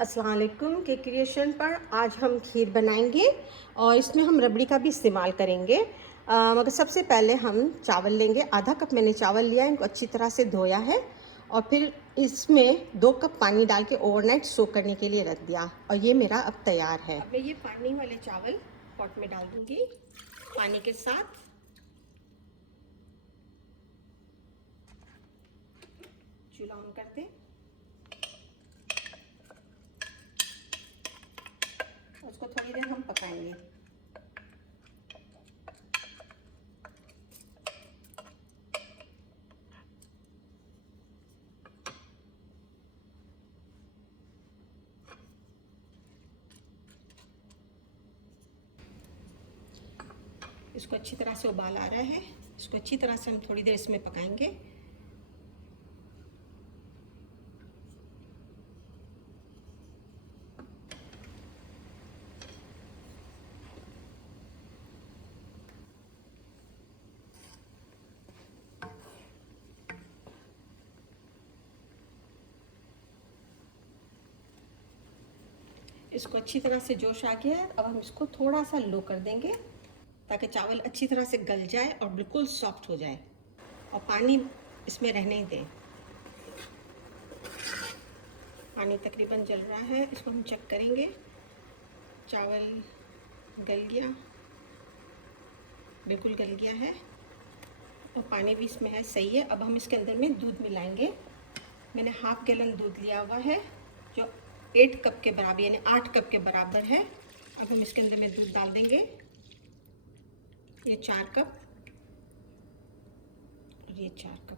अस्सलाम वालेकुम। Cake creation पर आज हम खीर बनाएंगे और इसमें हम रबड़ी का भी इस्तेमाल करेंगे। मगर सबसे पहले हम चावल लेंगे। आधा कप मैंने चावल लिया है, इनको अच्छी तरह से धोया है और फिर इसमें 2 कप पानी डाल के ओवरनाइट सोक करने के लिए रख दिया और ये मेरा अब तैयार है। अब मैं ये पानी वाले चावल पॉट में डाल दूंगी पानी के साथ। चूल्हा ऑन करते, उसको थोड़ी देर हम पकाएंगे। इसको अच्छी तरह से उबाल आ रहा है, इसको अच्छी तरह से हम थोड़ी देर इसमें पकाएंगे। इसको अच्छी तरह से जोश आ गया है। अब हम इसको थोड़ा सा लो कर देंगे ताकि चावल अच्छी तरह से गल जाए और बिल्कुल सॉफ्ट हो जाए और पानी इसमें रहने ही दें। पानी तकरीबन जल रहा है, इसको हम चेक करेंगे। चावल गल गया, बिल्कुल गल गया है और पानी भी इसमें है, सही है। अब हम इसके अंदर में दूध मिलाएंगे। मैंने हाफ गैलन दूध लिया हुआ है जो 8 कप के बराबर यानी 8 कप के बराबर है। अब हम इसके अंदर में दूध डाल देंगे, ये 4 कप और ये 4 कप।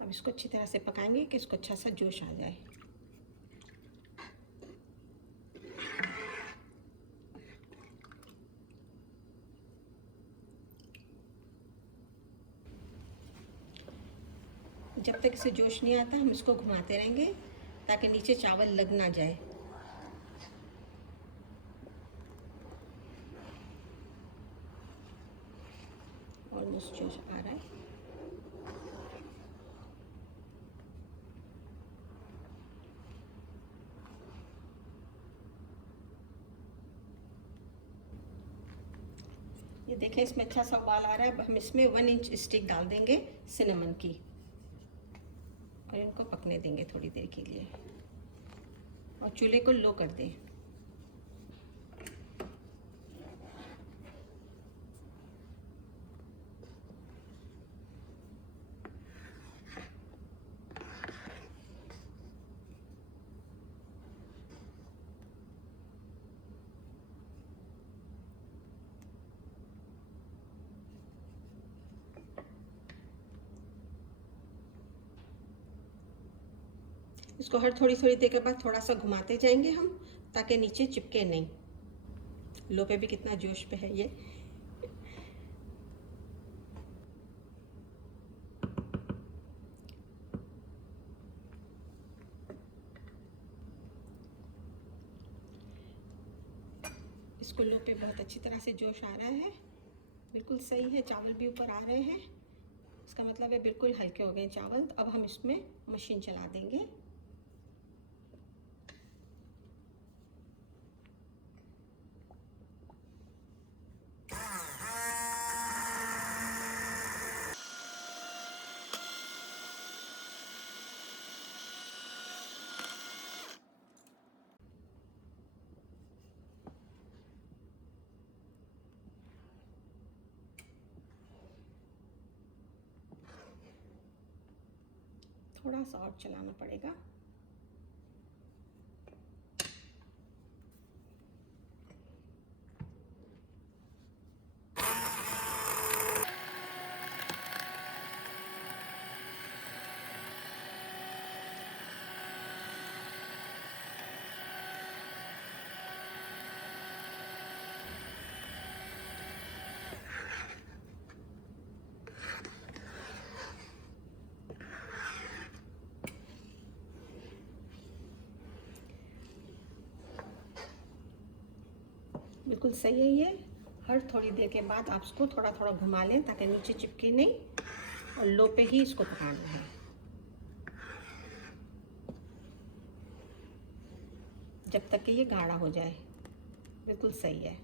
अब इसको अच्छी तरह से पकाएंगे कि इसको अच्छा सा जोश आ जाए। जब तक इसे जोश नहीं आता हम इसको घुमाते रहेंगे ताकि नीचे चावल लग ना जाए। ऑलमोस्ट जोश आ रहा है। ये देखें, इसमें अच्छा सा उबाल आ रहा है। अब हम इसमें 1 इंच स्टिक डाल देंगे सिनेमन की और इनको पकने देंगे थोड़ी देर के लिए और चूल्हे को लो कर दें। इसको हर थोड़ी थोड़ी देर के बाद थोड़ा सा घुमाते जाएंगे हम ताकि नीचे चिपके नहीं। लो पे भी कितना जोश पे है ये। इसको लो पे बहुत अच्छी तरह से जोश आ रहा है, बिल्कुल सही है। चावल भी ऊपर आ रहे हैं, इसका मतलब है बिल्कुल हल्के हो गए चावल। अब हम इसमें मशीन चला देंगे। थोड़ा सा और चलाना पड़ेगा। बिल्कुल सही है ये। हर थोड़ी देर के बाद आप इसको थोड़ा थोड़ा घुमा लें ताकि नीचे चिपके नहीं, और लो पे ही इसको पकाना है जब तक कि ये गाढ़ा हो जाए। बिल्कुल सही है।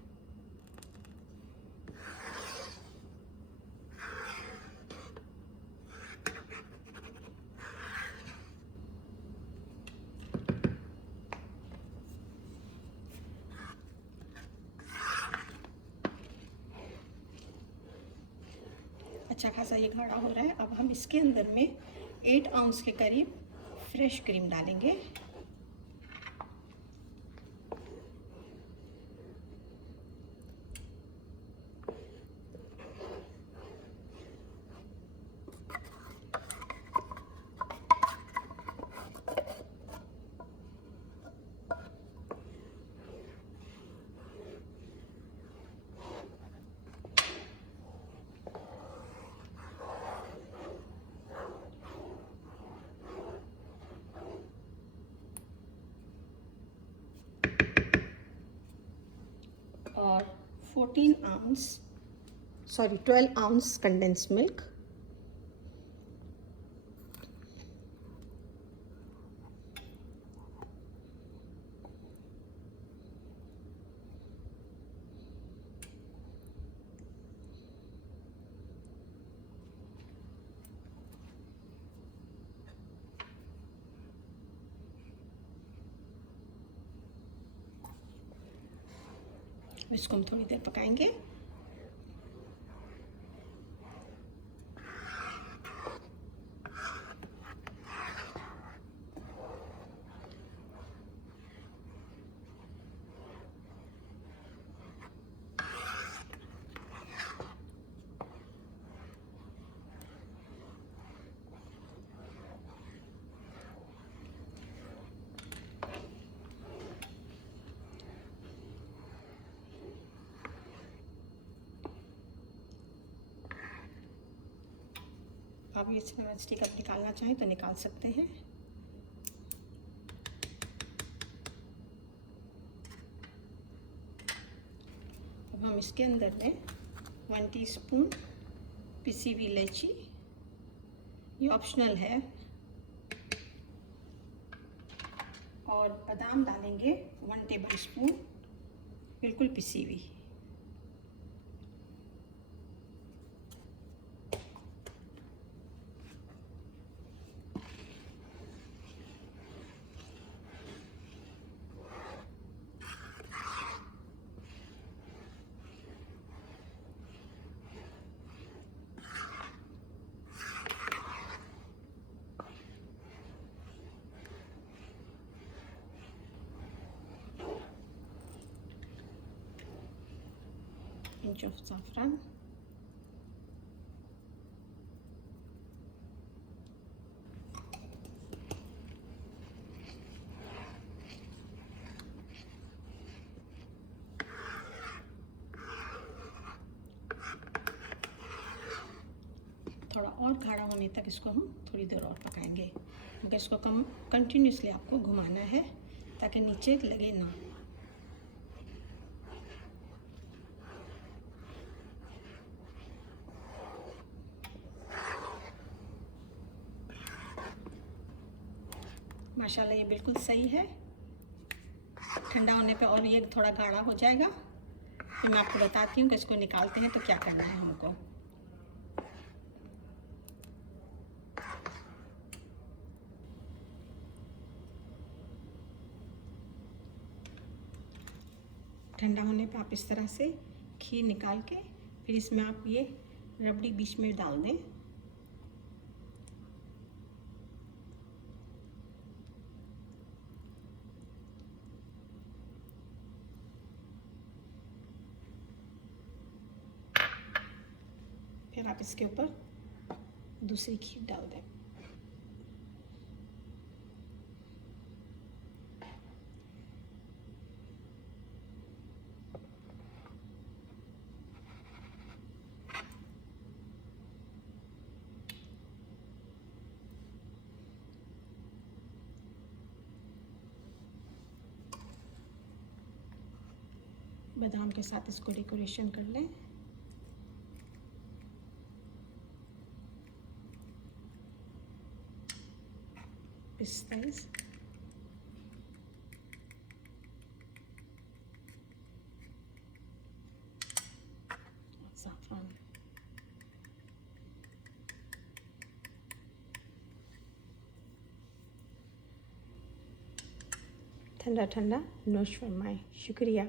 अच्छा खासा ये गाढ़ा हो रहा है। अब हम इसके अंदर में 8 आउंस के करीब फ्रेश क्रीम डालेंगे। और 12 आउंस कंडेंस मिल्क। इसको हम थोड़ी देर पकाएंगे। आप ये स्टिक अब निकालना चाहें तो निकाल सकते हैं। अब हम इसके अंदर में 1 टीस्पून पिसी हुई इलायची, ये ऑप्शनल है, और बादाम डालेंगे 1 टेबल स्पून बिल्कुल पिसी हुई। इंच ऑफ saffron, थोड़ा और गाढ़ा होने तक इसको हम थोड़ी देर और पकाएंगे। मगर इसको कंटिन्यूसली आपको घुमाना है ताकि नीचे लगे ना। माशाल्लाह ये बिल्कुल सही है। ठंडा होने पे और ये थोड़ा गाढ़ा हो जाएगा। फिर मैं आपको बताती हूँ कि इसको निकालते हैं तो क्या करना है हमको। ठंडा होने पे आप इस तरह से खीर निकाल के फिर इसमें आप ये रबड़ी बीच में डाल दें। फिर आप इसके ऊपर दूसरी खीर डाल दें। बादाम के साथ इसको डेकोरेशन कर लें। पिस्तास, ज़ाफ़रान। ठंडा ठंडा नोश फरमाएं। शुक्रिया।